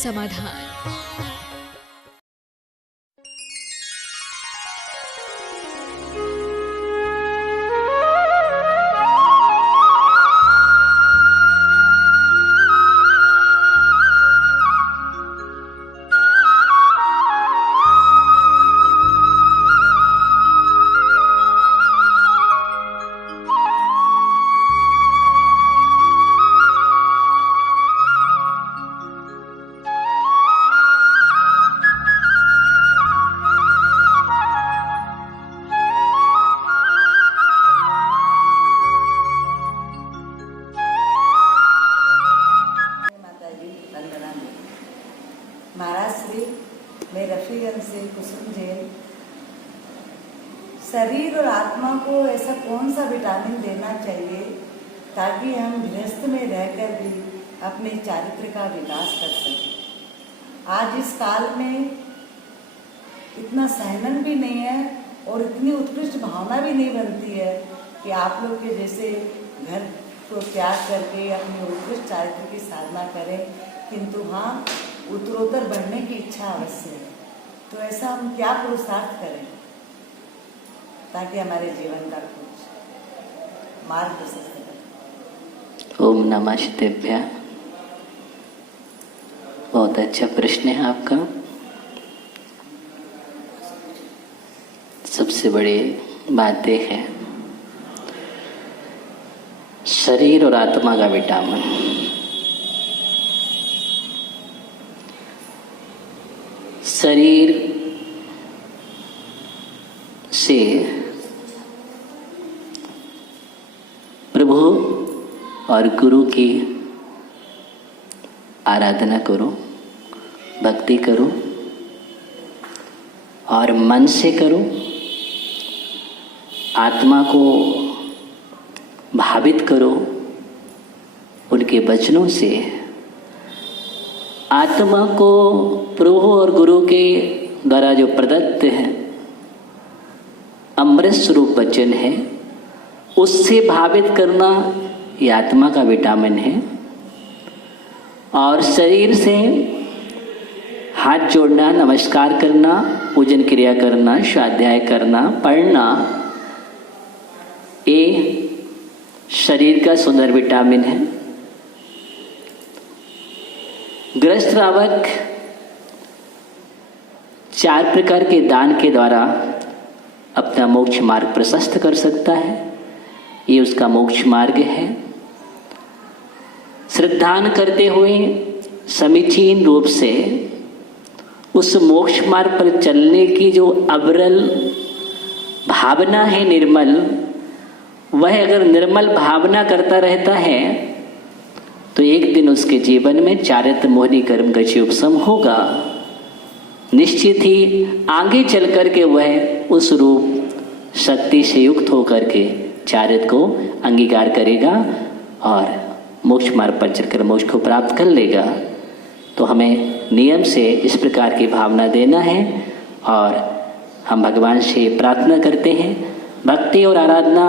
समाधान। महाराज श्री, मैं रफीगंज से कुसुम जैन। शरीर और आत्मा को ऐसा कौन सा विटामिन देना चाहिए ताकि हम गृहस्थ में रहकर भी अपने चारित्र का विकास कर सकें। आज इस काल में इतना सहनन भी नहीं है और इतनी उत्कृष्ट भावना भी नहीं बनती है कि आप लोग के जैसे घर को त्याग करके अपनी उत्कृष्ट चारित्र की साधना करें, किंतु हाँ, उत्तरोत्तर बढ़ने की इच्छा अवश्य है। तो ऐसा हम क्या पुरुषार्थ करें ताकि हमारे जीवन का कुछ मार्ग प्रशस्त करे। ओम नमः शिवाय। बहुत अच्छा प्रश्न है आपका। सबसे बड़ी बात यह है, शरीर और आत्मा का विटामिन। शरीर से प्रभु और गुरु की आराधना करो, भक्ति करो और मन से करो। आत्मा को भावित करो उनके वचनों से। आत्मा को प्रभु और गुरु के द्वारा जो प्रदत्त है अमृत स्वरूप वचन है, उससे भावित करना ये आत्मा का विटामिन है। और शरीर से हाथ जोड़ना, नमस्कार करना, पूजन क्रिया करना, स्वाध्याय करना, पढ़ना, ये शरीर का सुंदर विटामिन है। गृहस्थ श्रावक 4 प्रकार के दान के द्वारा अपना मोक्ष मार्ग प्रशस्त कर सकता है। ये उसका मोक्ष मार्ग है। श्रद्धान करते हुए समीचीन रूप से उस मोक्ष मार्ग पर चलने की जो अविरल भावना है, निर्मल, वह अगर निर्मल भावना करता रहता है तो एक दिन उसके जीवन में चारित्र मोहिनी कर्म गति उपशम होगा। निश्चित ही आगे चल कर के वह उस रूप शक्ति से युक्त होकर के चारित्र को अंगीकार करेगा और मोक्ष मार्ग पर चलकर मोक्ष को प्राप्त कर लेगा। तो हमें नियम से इस प्रकार की भावना देना है और हम भगवान से प्रार्थना करते हैं। भक्ति और आराधना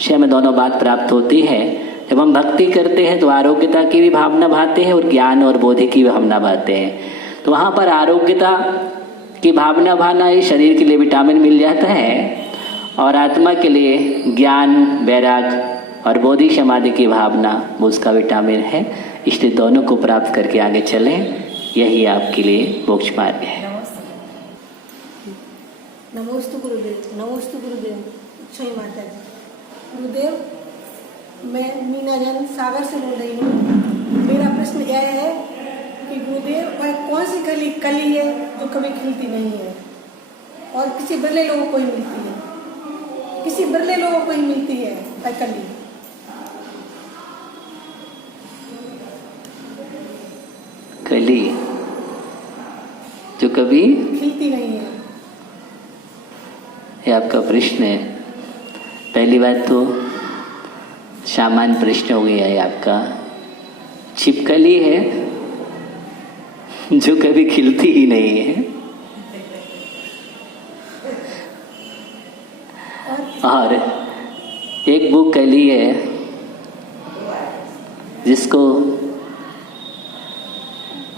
से हमें दोनों बात प्राप्त होती है। जब हम भक्ति करते हैं तो आरोग्यता की भी भावना भाते हैं और ज्ञान और बोधि की भावना भाते हैं। तो वहाँ पर आरोग्यता की भावना भाना ये शरीर के लिए विटामिन मिल जाता है और आत्मा के लिए ज्ञान, वैराग और बोधि समाधि की भावना वो उसका विटामिन है। इसलिए दोनों को प्राप्त करके आगे चलें, यही आपके लिए मोक्ष मार्ग है। नमोस्तु गुरुदेव। नमोस्तु गुरुदेव। जय माता दी। गुरुदेव, मैं मीना जैन सागर से बोल रही हूँ। मेरा प्रश्न यह है कि गुरुदेव, वह कौन सी कली है जो कभी खिलती नहीं है और किसी बिरले लोगों को ही मिलती है? किसी बिरले लोगों को ही मिलती है वह कली। कली जो कभी खिलती नहीं है। ये आपका प्रश्न है। पहली बात तो सामान्य प्रश्न हो गया है आपका। छिपकली है जो कभी खिलती ही नहीं है और एक वो कली है जिसको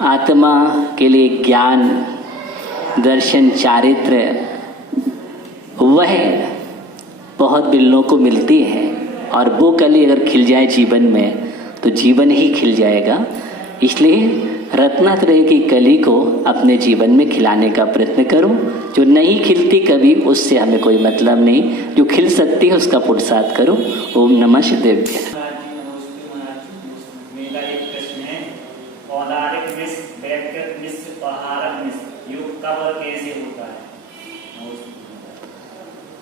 आत्मा के लिए ज्ञान, दर्शन, चारित्र्य वह बहुत बिल्लों को मिलती है, और वो कली अगर खिल जाए जीवन में तो जीवन ही खिल जाएगा। इसलिए रत्नात्रय की कली को अपने जीवन में खिलाने का प्रयत्न करो। जो नहीं खिलती कभी उससे हमें कोई मतलब नहीं, जो खिल सकती है उसका पुरुषार्थ करो। ओम नमः शिवाय। मेरा एक प्रश्न है, औदारिक मिश्र, वैकृत मिश्र, पहारक मिश्र योग कब और कैसे होता है?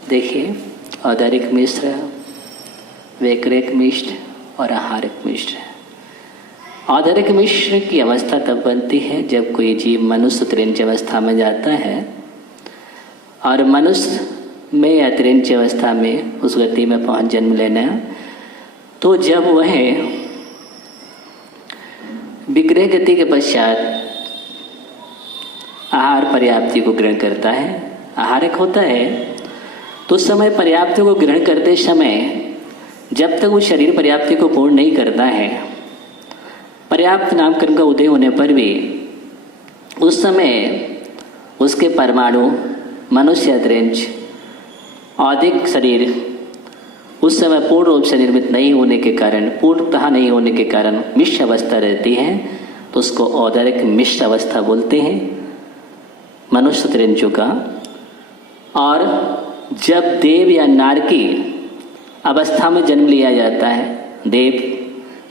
देखिए, औदारिक मिश्र, वैकृत मिश्र और आहारक मिश्र। औदारिक मिश्र की अवस्था तब बनती है जब कोई जीव मनुष्य त्रिंच अवस्था में जाता है, और मनुष्य में या त्रिंच अवस्था में उस गति में पहुंच जन्म लेना, तो जब वह विग्रह गति के पश्चात आहार पर्याप्ति को ग्रहण करता है, आहारक होता है, तो उस समय पर्याप्ति को ग्रहण करते समय जब तक वो शरीर पर्याप्ति को पूर्ण नहीं करता है, पर्याप्त नामकरण का उदय होने पर भी उस समय उसके परमाणु मनुष्य त्रिंच औदिक शरीर उस समय पूर्ण रूप से निर्मित नहीं होने के कारण, पूर्णतः नहीं होने के कारण मिश्र अवस्था रहती है, तो उसको औदारिक मिश्र अवस्था बोलते हैं मनुष्य त्रिंचों का। और जब देव या नारकी अवस्था में जन्म लिया जाता है, देव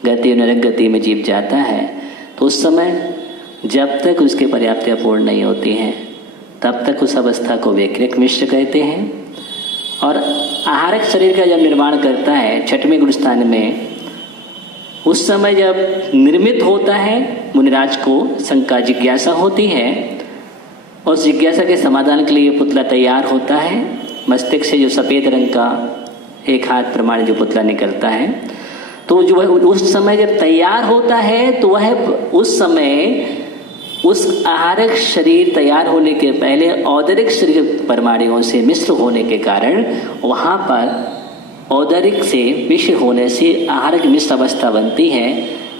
गति और नरक गति में जीव जाता है, तो उस समय जब तक उसके पर्याप्तियाँ पूर्ण नहीं होती हैं तब तक उस अवस्था को वैकृत मिश्र कहते हैं। और आहारक शरीर का जब निर्माण करता है छठवें गुणस्थान में, उस समय जब निर्मित होता है मुनिराज को शंका जिज्ञासा होती है, और उस जिज्ञासा के समाधान के लिए पुतला तैयार होता है। मस्तिष्क से जो सफ़ेद रंग का एक हाथ प्रमाण जो पुतला निकलता है, तो जो वह उस समय जब तैयार होता है तो वह उस समय उस आहारक शरीर तैयार होने के पहले औदरिक शरीर परमाणुओं से मिश्र होने के कारण वहाँ पर औदरिक से मिश्र होने से आहारक मिश्र अवस्था बनती है,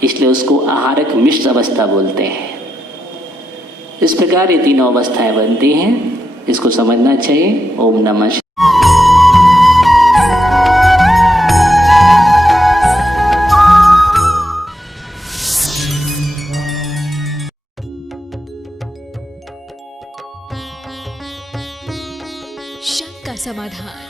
इसलिए उसको आहारक मिश्र अवस्था बोलते हैं। इस प्रकार ये तीनों अवस्थाएं बनती हैं, इसको समझना चाहिए। ओम नमः शिवाय। शक का समाधान